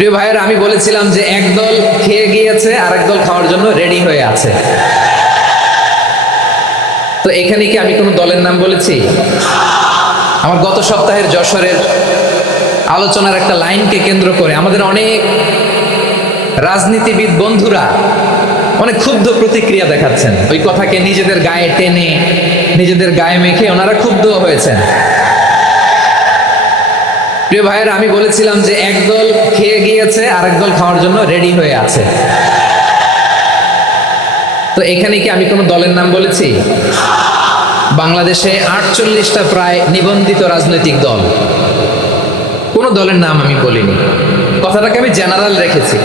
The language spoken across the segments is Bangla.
প্রিয় ভাইয়েরা, আমি বলেছিলাম যে একদল খেয়ে গিয়েছে আর একদল খাওয়ার জন্য রেডি হয়ে আছে। তো এখানে কি আমি কোনো দলের নাম বলেছি? আমার গত সপ্তাহের যশোরের আলোচনার একটা লাইনকে কেন্দ্র করে আমাদের অনেক রাজনীতিবিদ বন্ধুরা অনেক ক্ষুব্ধ প্রতিক্রিয়া দেখাচ্ছেন। ওই কথাকে নিজেদের গায়ে টেনে, নিজেদের গায়ে মেখে ওনারা ক্ষুব্ধ হয়েছেন। প্রিয় ভাইয়েরা, আমি বলেছিলাম যে একদল খেয়ে গিয়েছে আর একদল খাওয়ার জন্য রেডি হয়ে আছে। তো এখানে কি আমি কোনো দলের নাম বলেছি? বাংলাদেশে 48টা প্রায় নিবন্ধিত রাজনৈতিক দল, কোনো দলের নাম আমি বলিনি। কথাটাকে আমি জেনারেল রেখেছি।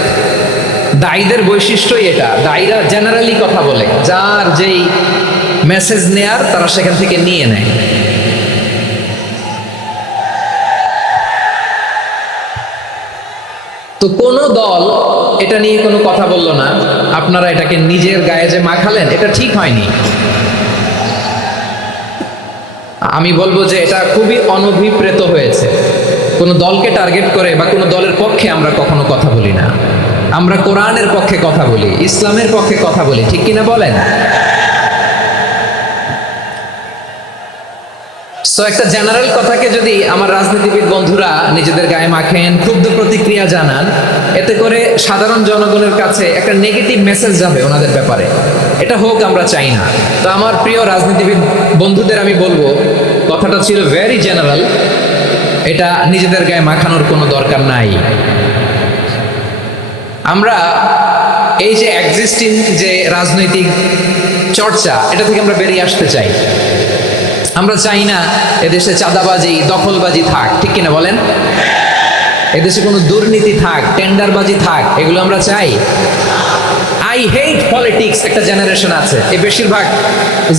দায়ীদের বৈশিষ্ট্যই এটা, দায়ীরা জেনারেলি কথা বলে, যার যেই মেসেজ নেয়ার তারা সেখান থেকে নিয়ে নেয়। তো কোন দল এটা নিয়ে কোনো কথা বলল না। আপনারা এটাকে নিজের গায়ে যে মাখালেন, এটা ঠিক হয়নি। আমি বলবো যে এটা খুবই অনভিপ্রেত হয়েছে। কোনো দলকে টার্গেট করে বা কোনো দলের পক্ষে আমরা কখনো কথা বলি না। আমরা কোরআনের পক্ষে কথা বলি, ইসলামের পক্ষে কথা বলি, ঠিক কিনা বলেন? সো একটা জেনারেল কথাকে যদি আমার রাজনীতিবিদ বন্ধুরা নিজেদের গায়ে মাখেন, ক্ষুব্ধ প্রতিক্রিয়া জানান, এতে করে সাধারণ জনগণের কাছে একটা নেগেটিভ মেসেজ যাবে ওনাদের ব্যাপারে। এটা হোক, আমরা চাই না। তো আমার প্রিয় রাজনীতিবিদ বন্ধুদের আমি বলবো, কথাটা ছিল ভেরি জেনারেল, এটা নিজেদের গায়ে মাখানোর কোনো দরকার নাই। আমরা এই যে এক্সিস্টিং যে রাজনৈতিক চর্চা, এটা থেকে আমরা বেরিয়ে আসতে চাই। আমরা চাই না এদেশে চাঁদাবাজি, দখলবাজি থাক, ঠিক কিনা বলেন? এদেশে কোনো দুর্নীতি থাক, টেন্ডারবাজি থাক, এগুলো আমরা চাই। আই হেট পলিটিক্স একটা জেনারেশন আছে, এই বেশিরভাগ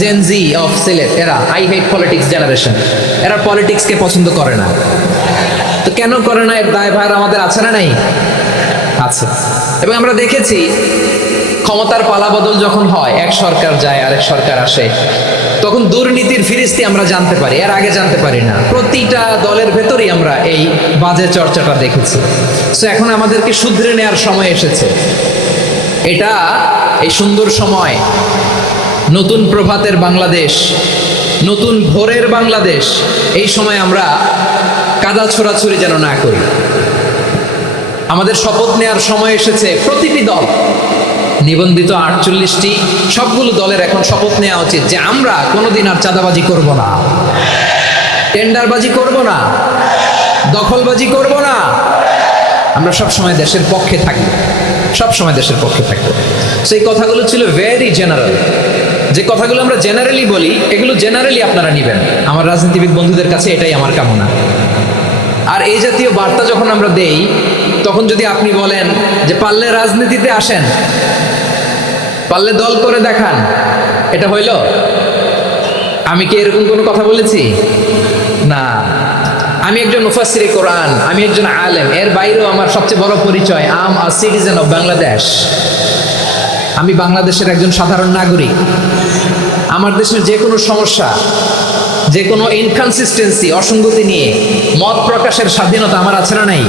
জেন জি অফ সিলেট, এরা আই হেট পলিটিক্স জেনারেশন। এরা পলিটিক্সকে পছন্দ করে না। তো কেন করে না, এর দায়ভার আমাদের আছে না নাই? আছে। এবং আমরা দেখেছি ক্ষমতার পালাবদল যখন হয়, এক সরকার যায় আরেক সরকার আসে, তখন দুর্নীতির ফিরিস্তি আমরা জানতে পারি, এর আগে জানতে পারি না। প্রতিটা দলের ভেতরেই আমরা এই বাজে চর্চাটা দেখেছি। সো এখন আমাদেরকে শুধরে নেওয়ার সময় এসেছে। এটা এই সুন্দর সময়, নতুন প্রভাতের বাংলাদেশ, নতুন ভোরের বাংলাদেশ, এই সময় আমরা কাদা ছোড়াছুড়ি যেন না করি। আমাদের শপথ নেওয়ার সময় এসেছে। প্রতিটি দল, নিবন্ধিত 48টি, সবগুলো দলের এখন শপথ নেওয়া উচিত যে আমরা কোনোদিন আর চাঁদাবাজি করব না, টেন্ডারবাজি করব না, দখলবাজি করব না। আমরা সবসময় দেশের পক্ষে থাকবো, সবসময় দেশের পক্ষে থাকবো। সেই কথাগুলো ছিল ভেরি জেনারেল। যে কথাগুলো আমরা জেনারেলি বলি, এগুলো জেনারেলি আপনারা নেবেন। আমার রাজনীতিবিদ বন্ধুদের কাছে এটাই আমার কামনা। আর এই জাতীয় বার্তা যখন আমরা দেই, তখন যদি আপনি বলেন যে পারলে রাজনীতিতে আসেন, পারলে দল করে দেখান, এটা হইল? আমি কি এরকম কোনো কথা বলেছি? না। আমি একজন মুফাসসিরে কোরআন, আমি একজন আলেম, এর বাইরেও আমার সবচেয়ে বড় পরিচয় আম আ সিটিজেন অফ বাংলাদেশ। আমি বাংলাদেশের একজন সাধারণ নাগরিক। আমার দেশের যে কোনো সমস্যা, যে কোনো ইনকনসিস্টেন্সি, অসঙ্গতি নিয়ে মত প্রকাশের স্বাধীনতা আমার আছে না নাই?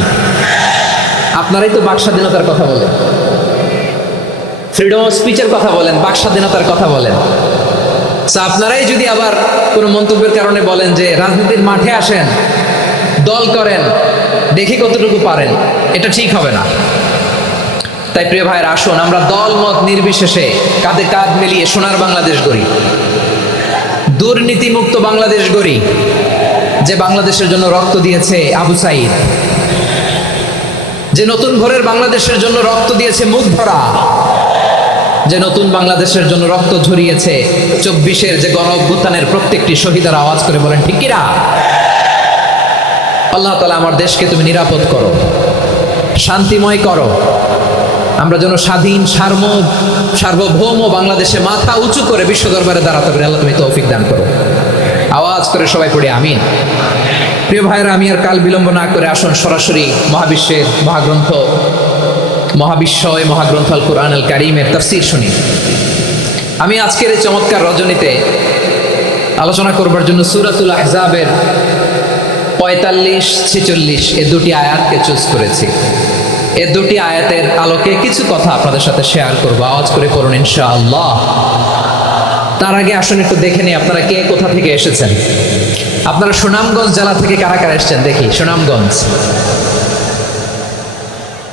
আপনারাই তো বাক স্বাধীনতার কথা বলেন, ফ্রিডম অফ স্পিচের কথা বলেন, বাক স্বাধীনতার কথা বলেন। আপনারাই যদি আবার কোনো মন্তব্যের কারণে বলেন যে রাজনীতির মাঠে আসেন, দল করেন, দেখি কতটুকু পারেন, এটা ঠিক হবে না। তাই প্রিয় ভাইয়ের, আসুন আমরা দল মত নির্বিশেষে কাঁধে কাঁধ মিলিয়ে সোনার বাংলাদেশ গড়ি, দুর্নীতিমুক্ত বাংলাদেশ গড়ি। যে বাংলাদেশের জন্য রক্ত দিয়েছে আবু সাইদ, যে নতুন ভোরের বাংলাদেশের জন্য রক্ত দিয়েছে মুগ্ধরা, যে নতুন বাংলাদেশের জন্য রক্ত ঝরিয়েছে 24-এর যে গণ অভ্যুত্থানের প্রত্যেকটি শহীদের আওয়াজ করে বলেন ঠিক কিনা? আল্লাহ তাআলা আমার দেশকে তুমি নিরাপদ করো, শান্তিময় করো। আমরা যেন স্বাধীন, সার্বভৌম বাংলাদেশে মাথা উঁচু করে বিশ্ব দরবারে দাঁড়াতে পারি। আল্লাহ তুমি তৌফিক দান করো। আওয়াজ করে সবাই পড়ি আমিন। প্রিয় ভাইয়েরা, আমি আর কাল বিলম্ব না করে আসুন সরাসরি মহাবিশ্বের মহাগ্রন্থ, মহাবিশ্বয় মহাগ্রন্থ আল কোরআন আল কারীমের তাফসীর শুনি। আমি আজকের এই চমৎকার রজনীতে আলোচনা করবার জন্য সূরাতুল আহজাবের 45-46 এই দুটি আয়াতকে চুজ করেছি। এ দুটি আয়াতের আলোকে কিছু কথা আপনাদের সাথে শেয়ার করবো। আওয়াজ করে পড়ুন ইনশাআল্লাহ। তার আগে আসুন একটু দেখে নিই আপনারা কে কোথা থেকে এসেছেন। আপনারা সুনামগঞ্জ জেলা থেকে কারা কারা এসেছেন দেখি। সুনামগঞ্জ,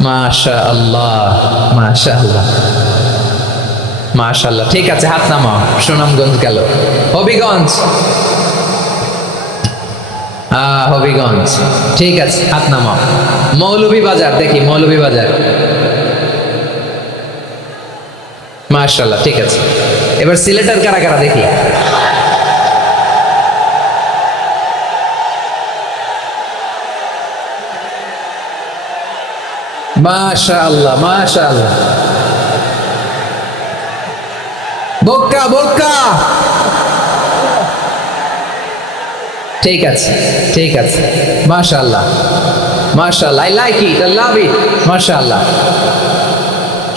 মাশাআল্লাহ মাশাআল্লাহ মাশাআল্লাহ, ঠিক আছে হাত নামাও। সুনামগঞ্জ গেল। হবিগঞ্জ, হবিগঞ্জ, ঠিক আছে হাত নামাও। মৌলভীবাজার দেখি, মৌলভীবাজার, মাশাআল্লাহ, ঠিক আছে। এবার সিলেটের কারা কারা দেখি। মাশাআল্লাহ মাশাআল্লাহ, বক্কা বক্কা, ঠিক আছে ঠিক আছে, মাশাআল্লাহ মাশাআল্লাহ, I like it, I love it, মাশাআল্লাহ।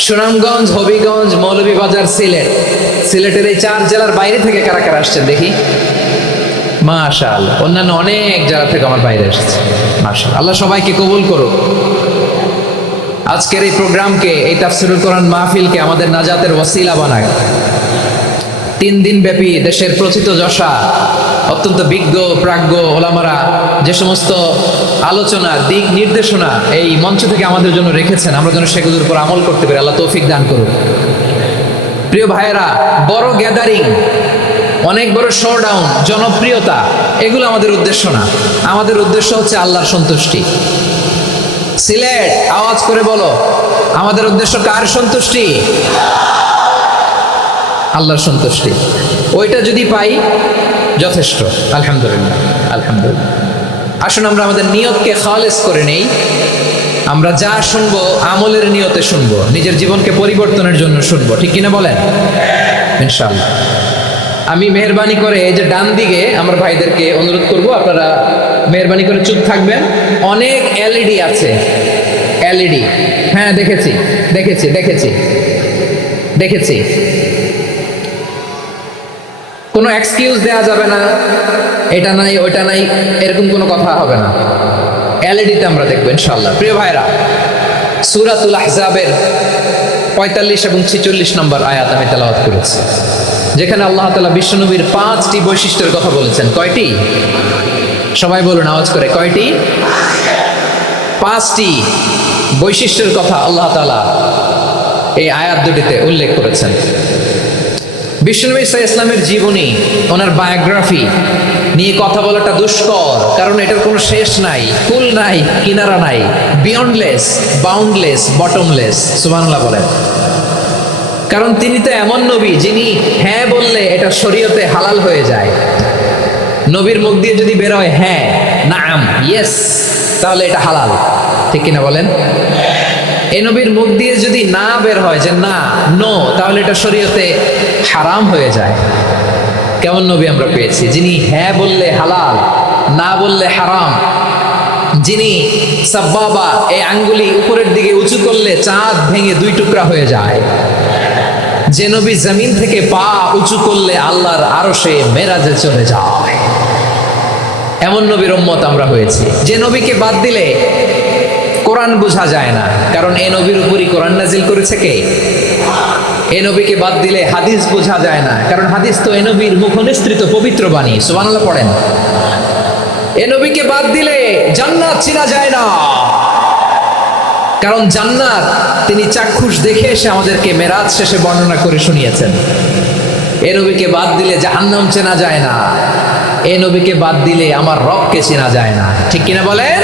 সুনামগঞ্জ, হবিগঞ্জ, মৌলভীবাজার, সিলেট। সিলেটের এই 4 জেলার বাইরে থেকে কারা কারা আসছেন দেখি। মাশাআল্লাহ, অন্যান্য অনেক জায়গা থেকে আমার বাইরে এসেছে। মাশাআল্লাহ, আল্লাহ সবাইকে কবুল করুক। আজকের এই প্রোগ্রামকে, এই তাফসীরুল কোরআন মাহফিলকে আমাদের নাজাতের ওয়াসিলা বানায়। 3 দিন ব্যাপী দেশের প্রথিত যশা অত্যন্ত বিজ্ঞ প্রাজ্ঞ ওলামারা যে সমস্ত আলোচনা দিক নির্দেশনা এই মঞ্চ থেকে আমাদের জন্য রেখেছেন, আমরা যেন সেগুলোর উপর আমল করতে পারি। আল্লাহ তৌফিক দান করুন। প্রিয় ভাইয়েরা, বড় গ্যাদারিং, অনেক বড় শোডাউন, জনপ্রিয়তা, এগুলো আমাদের উদ্দেশ্য না। আমাদের উদ্দেশ্য হচ্ছে আল্লাহর সন্তুষ্টি। সিলেট, আওয়াজ করে বলো, আমাদের উদ্দেশ্য কার সন্তুষ্টি? আল্লাহর সন্তুষ্টি। ওইটা যদি পাই যথেষ্ট, আলহামদুলিল্লাহ আলহামদুলিল্লাহ। আসুন আমরা আমাদের নিয়তকে খালেস করে নেই। আমরা যা শুনবো আমলের নিয়তে শুনবো, নিজের জীবনকে পরিবর্তনের জন্য শুনবো, ঠিক কিনা বলেন? ইনশাআল্লাহ। আমি মেহরবানি করে এই যে ডান দিকে আমার ভাইদেরকে অনুরোধ করব, আপনারা মেহরবানি করে চুপ থাকবেন। অনেক এলইডি আছে, এলইডি, হ্যাঁ দেখেছি দেখেছি দেখেছি দেখেছি। কোনো এক্সকিউজ দেওয়া যাবে না, এটা নাই ওইটা নাই, এরকম কোনো কথা হবে না। এলইডিতে আমরা দেখবো ইনশাআল্লাহ। প্রিয় ভাইরা, সূরাতুল আহজাবের 45 এবং 46 নম্বর আয়াত আমি তেলাওয়াত করেছি, যেখানে আল্লাহ তাআলা বিশ্বনবীর 5টি বৈশিষ্ট্যের কথা বলেছেন। কয়টি? সবাই বলুন আওয়াজ করে, কয়টি? 5টি বৈশিষ্ট্যের কথা আল্লাহ তাআলা এই আয়াত দুটিতে উল্লেখ করেছেন। বিশ্বনবী সাল্লাল্লাহু আলাইহি ওয়াসাল্লামের জীবনী, ওনার বায়োগ্রাফি নিয়ে কথা বলাটা দুষ্কর, কারণ এটার কোনো শেষ নাই, কুল নাই, কিনারা নাই, বিয়ন্ডলেস, বাউন্ডলেস, বটমলেস। সুবহানাল্লাহ বলেন। কারণ তিনি তো এমন নবী যিনি হ্যাঁ বললে এটা শরীয়তে হালাল হয়ে যায়। নবীর মুখ দিয়ে যদি বের হয় হ্যাঁ, নাম, ইয়েস, তাহলে এটা হালাল, ঠিক কিনা বলেন? এই নবীর মুখ দিয়ে যদি না বের হয় যে না, নো, তাহলে এটা শরীয়তে হারাম হয়ে যায়। কেমন নবী আমরা পেয়েছি, যিনি হ্যাঁ বললে হালাল, না বললে হারাম, যিনি সাব্বাবা, এই আঙ্গুলি উপরের দিকে উঁচু করলে চাঁদ ভেঙে 2 টুকরা হয়ে যায়, যে নবী জমিন থেকে পা উঁচু করলে আল্লাহর আরশে মেরাজে চলে যায়। এমন নবীর উম্মত আমরা হয়েছি। যে নবীকে বাদ দিলে কোরআন বোঝা যায় না, কারণ এই নবীর উপরই কোরআন নাজিল করেছে কে? এই নবীকে বাদ দিলে হাদিস বোঝা যায় না, কারণ হাদিস তো এই নবীর মুখনিসৃত পবিত্র বাণী। সুবহানাল্লাহ পড়েন। এই নবীকে বাদ দিলে জান্নাত চিনা যায় না, কারণ জান্নাত তিনি চাক্ষুষ দেখে এসে আমাদেরকে মেরাজ শেষে বর্ণনা করে শুনিয়েছেন। এই নবীকে বাদ দিলে জাহান্নাম চেনা যায় না, এই নবীকে বাদ দিলে আমার রবকে চেনা যায় না, ঠিক কিনা বলেন?